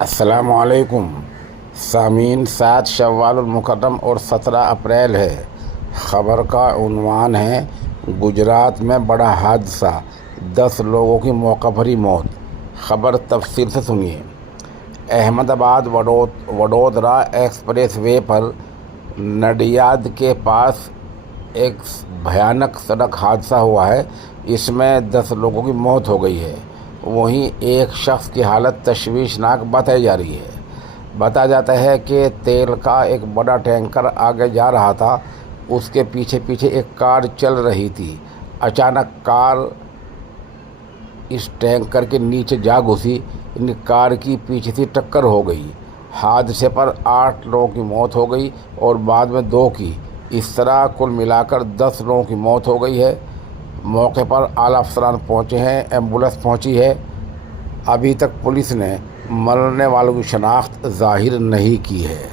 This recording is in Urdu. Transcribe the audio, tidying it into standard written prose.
السلام علیکم سامعین، 7 شوال المکرم اور 17 اپریل ہے۔ خبر کا عنوان ہے گجرات میں بڑا حادثہ، 10 لوگوں کی موقع پر ہی موت۔ خبر تفصیل سے سنیے۔ احمد آباد وڈودرا ایکسپریس وے پر نڈیاد کے پاس ایک بھیانک سڑک حادثہ ہوا ہے۔ اس میں 10 لوگوں کی موت ہو گئی ہے، وہیں ایک شخص کی حالت تشویشناک بتائی جا رہی ہے۔ بتایا جاتا ہے کہ تیل کا ایک بڑا ٹینکر آگے جا رہا تھا، اس کے پیچھے پیچھے ایک کار چل رہی تھی۔ اچانک کار اس ٹینکر کے نیچے جا گھسی، کار کی پیچھے سے ٹکر ہو گئی۔ حادثے پر 8 لوگوں کی موت ہو گئی اور بعد میں 2 کی۔ اس طرح کل ملا کر 10 لوگوں کی موت ہو گئی ہے۔ موقع پر اعلیٰ افسران پہنچے ہیں، ایمبولینس پہنچی ہے۔ ابھی تک پولیس نے مرنے والوں کی شناخت ظاہر نہیں کی ہے۔